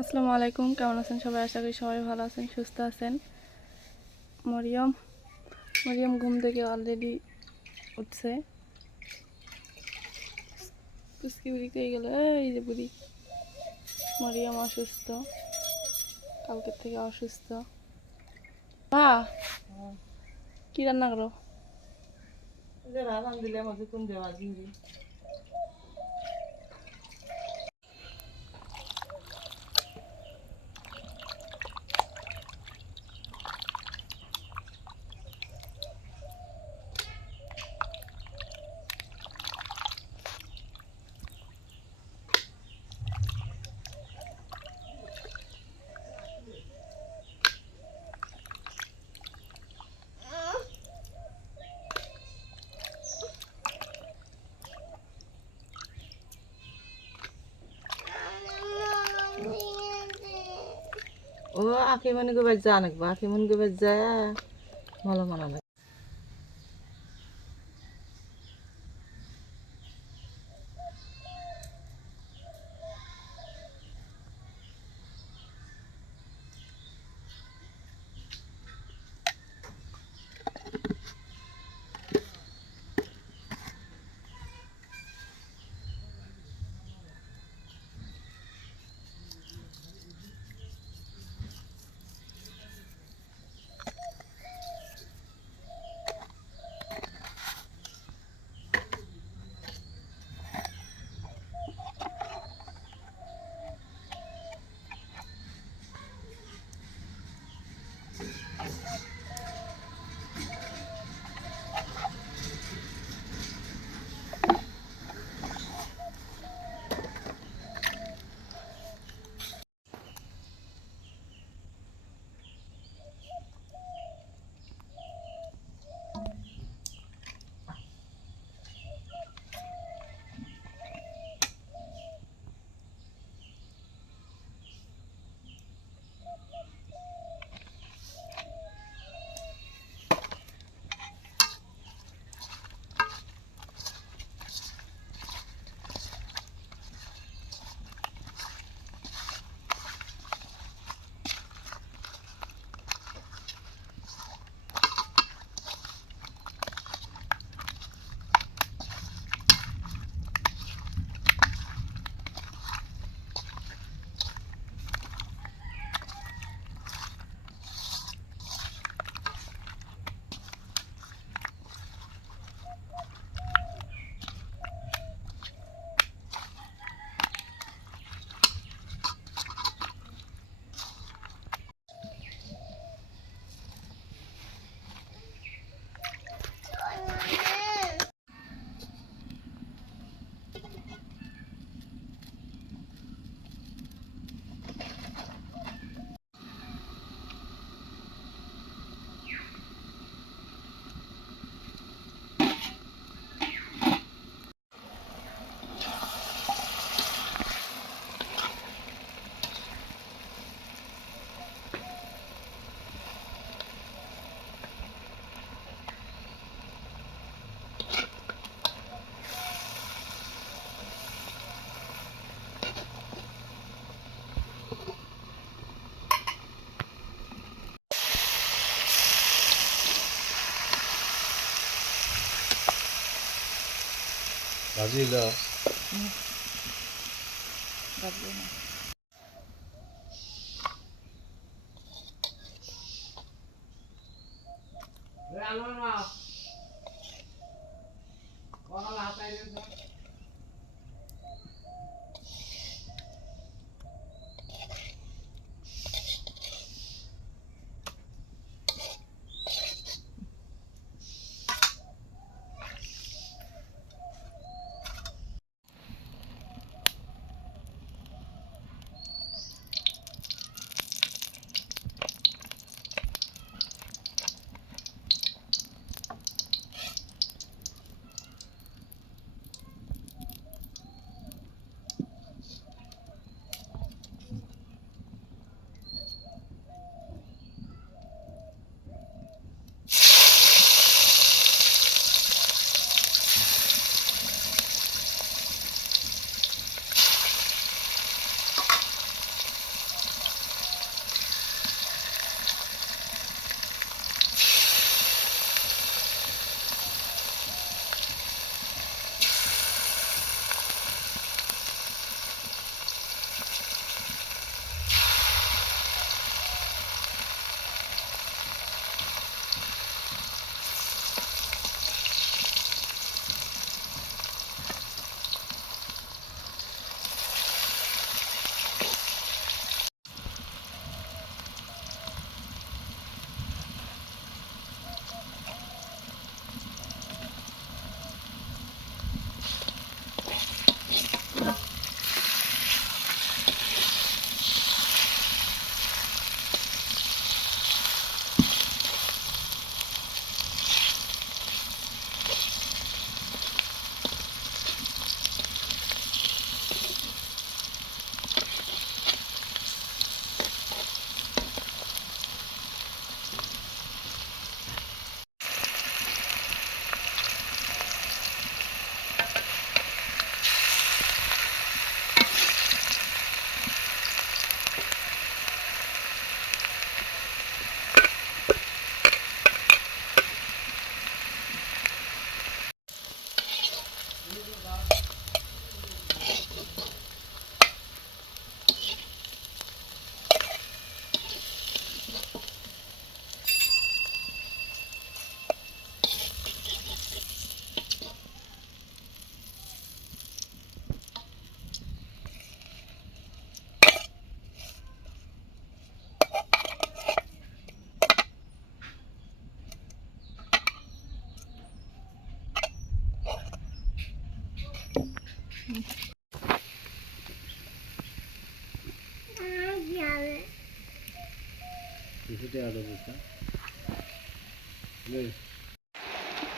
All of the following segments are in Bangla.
আসসালামু আলাইকুম, কেমন আছেন সবাই? আশা করি সবাই ভালো আছেন, সুস্থ আছেন। মরিয়ম মরিয়ম ঘুম থেকে অলরেডি উঠছে। কুচকি বুড়ি কই গেল? এই যে বুড়ি। মরিয়ম অসুস্থ, কালকের থেকে অসুস্থ। মা, কি রান্না করো? রান্না দিলে আমাকে কোন দেওয়া দিবি। ও আখি মনে করে যা নাকবো, আখি মনে করে যায় ভালো মানা লাগে। বাজিয়ে দাও।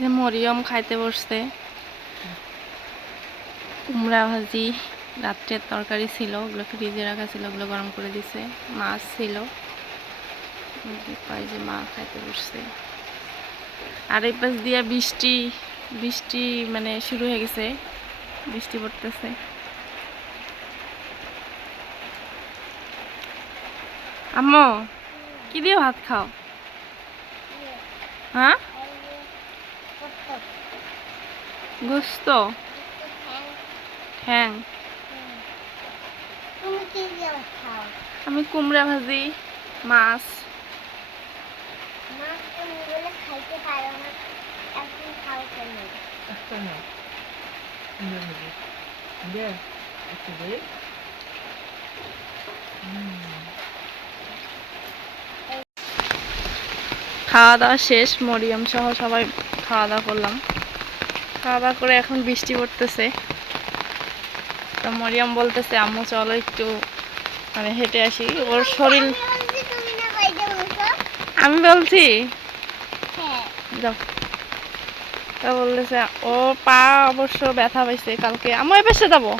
যে মরিয়ম খাইতে বসছে কুমড়া ভাজি, রাত্রের তরকারি ছিল, ওগুলো ফ্রিজে রাখা ছিল, ওগুলো গরম করে দিছে, মাছ ছিল, যে মা খাইতে বসছে। আর এই পাশ দিয়া বৃষ্টি বৃষ্টি মানে শুরু হয়ে গেছে, বৃষ্টি পড়তেছে। আম্মু কি দিয়ে ভাত খাও? হ্যাঁ, গোস্ত, ঠ্যাং। আমি কুমড়া ভাজি, মাছ। একটা না দে একটু দে। খাওয়া দাওয়া শেষ, মরিয়ম সহ সবাই খাওয়া দাওয়া করলাম। খাওয়া দাওয়া করে এখন বৃষ্টি পড়তেছে, তো মরিয়ম বলতেছে আম্মু চলো একটু মানে হেঁটে আসি, ওর শরীর। আমি বলছি যাও। তা বলতেছে ও পা অবশ্য ব্যথা পাইছে কালকে। আমি এ পাশে যাবো,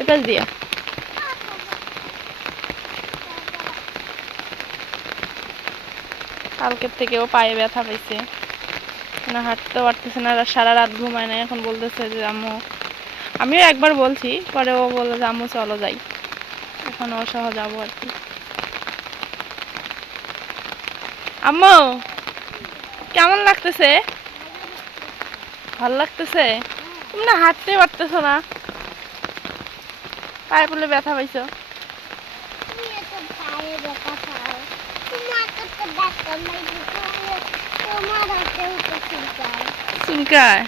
এ পাশ দিয়ে। কালকের থেকে ও পায়ে ব্যথা পাইছে, না হাঁটতে পারতেছে না, সারা রাত ঘুমায় না। এখন বলতেছে যে আম্মু, আমিও একবার বলছি, পরে ও বললো যে আম্মু চলো যাই। এখন ও সহ যাবো আর কি। আম্মু কেমন লাগতেছে? ভালো লাগতেছে? তুমি না হাঁটতে পারতেছো না, পায়ে বলে ব্যথা পাইছো? চুলকায়?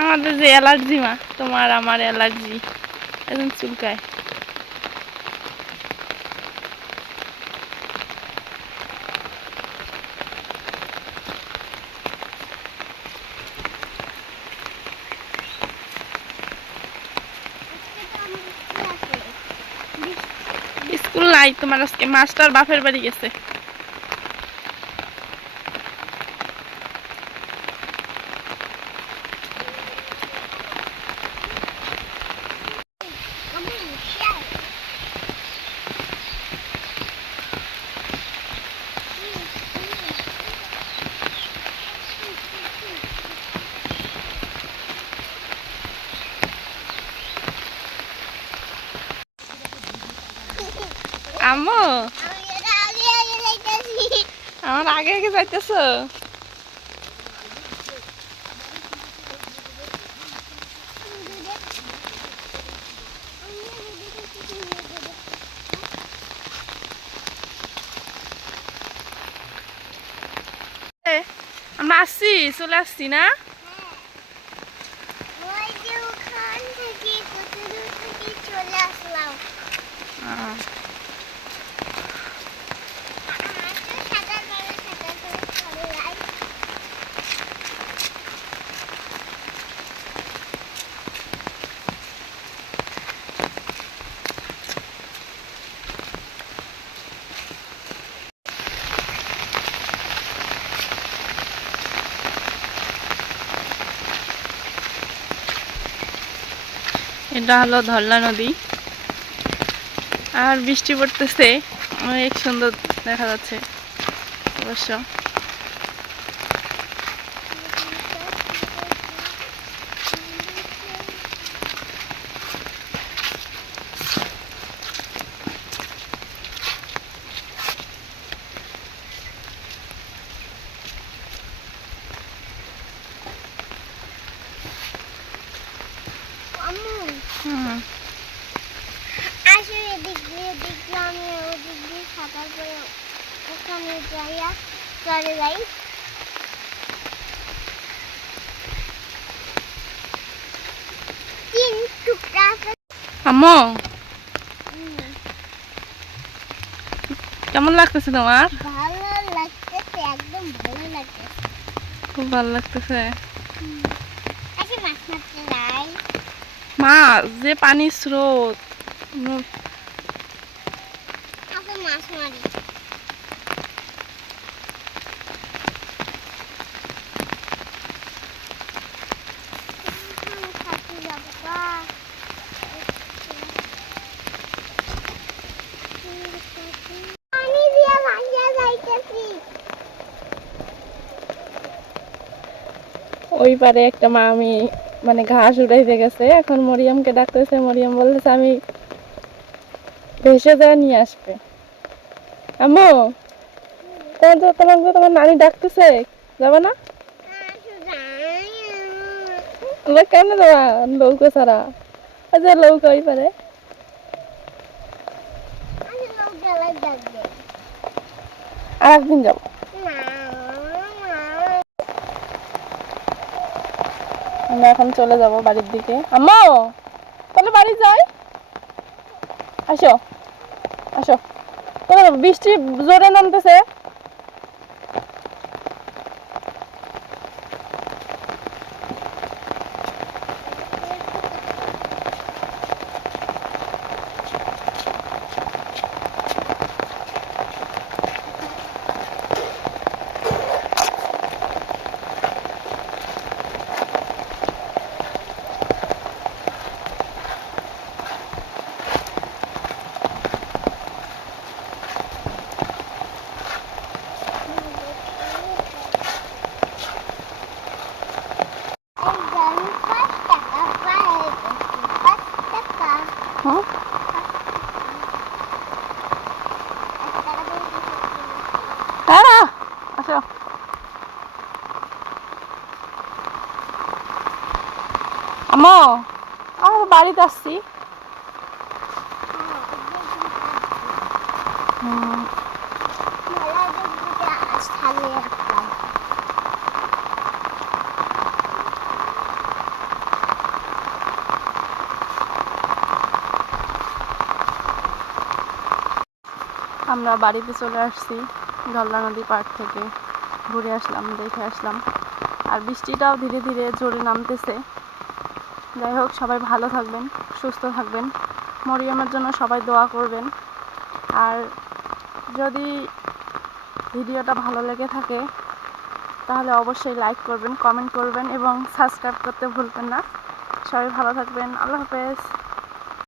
আমাদের যে অ্যালার্জি মা, তোমার আমার অ্যালার্জি, এখন চুলকায়। স্কুল নাই তোমার আজকে, মাস্টার বাপের বাড়ি গেছে। আম্মু আমার আগে আগে যাইতেছো? আমরা আসছি, চলে আসছি না? এটা হলো ধরলা নদী, আর বৃষ্টি পড়তেছে, অনেক সুন্দর দেখা যাচ্ছে অবশ্য। আম্মু কেমন লাগতেছে তোমার? ভালো লাগতেছে, একদম ভালো লাগতেছে, খুব ভালো লাগতেছে। আজকে মাছ মারতে যাই। মাছ যে পানির স্রোত, আজকে মাছ মারি। ওই পারে একটা মামি মানে ঘাস উড়াইতে গেছে, এখন মরিয়মকে ডাকতেছে। মরিয়ম বলতেছে আমি ভেসে যায় নিয়ে আসবে। আম্মু তোমার নানি ডাকতেছে, যাবে না? কেমনে যাবা লৌকা ছাড়া? আচ্ছা লৌকা ওই পারে আর একদিন যাবো। আমরা এখন চলে যাব বাড়ির দিকে। আম্মু তাহলে বাড়ি যাই, আসো আসো। বৃষ্টি জোরে নামতেছে। হ্যাঁ হ্যাঁ আসো। আম্মু আমার বাড়িতে আসছি। আমরা বাড়িতে চলে আসছি, গলদা নদী পাড় থেকে ঘুরে আসলাম, দেখে আসলাম। আর বৃষ্টিটাও ধীরে ধীরে জোরে নামতেছে। যাই হোক, সবাই ভালো থাকবেন, সুস্থ থাকবেন। মরিয়মের জন্য সবাই দোয়া করবেন। আর যদি ভিডিওটা ভালো লেগে থাকে তাহলে অবশ্যই লাইক করবেন, কমেন্ট করবেন এবং সাবস্ক্রাইব করতে ভুলবেন না। সবাই ভালো থাকবেন। আল্লাহ হাফেজ।